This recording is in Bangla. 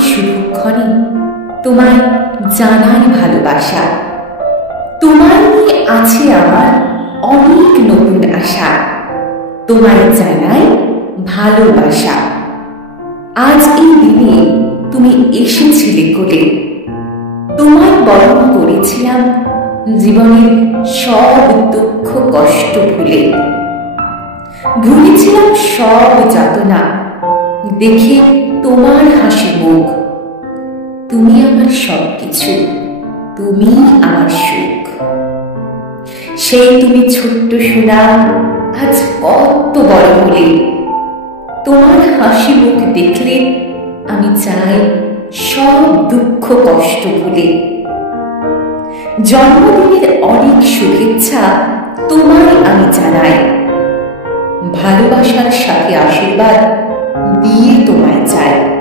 শুধুক্ষণে তোমায় জানার ভালোবাসা। তোমায় নিয়ে আছে আমার অনেক নতুন আশা। তোমায় জানাই ভালোবাসা। আজ এই দিনে তুমি এসেছিলে কোলে, তোমায় বরণ করেছিলাম জীবনের সব দুঃখ কষ্ট ভুলে। ভুলেছিলাম সব যাতনা দেখে তোমার হাসি মুখ। তুমি আমার সবকিছু, তুমি আমার সুখ। সেই তুমি ছোট্ট সোনা আজ কত বড় হলে। তোমার হাসি মুখ দেখলে আমি চাই সব দুঃখ কষ্ট ভুলে। জন্মদিনের অনেক শুভেচ্ছা তোমায় আমি জানাই। ভালোবাসার সাথে আশীর্বাদ দিয়ে তোমায় চাই।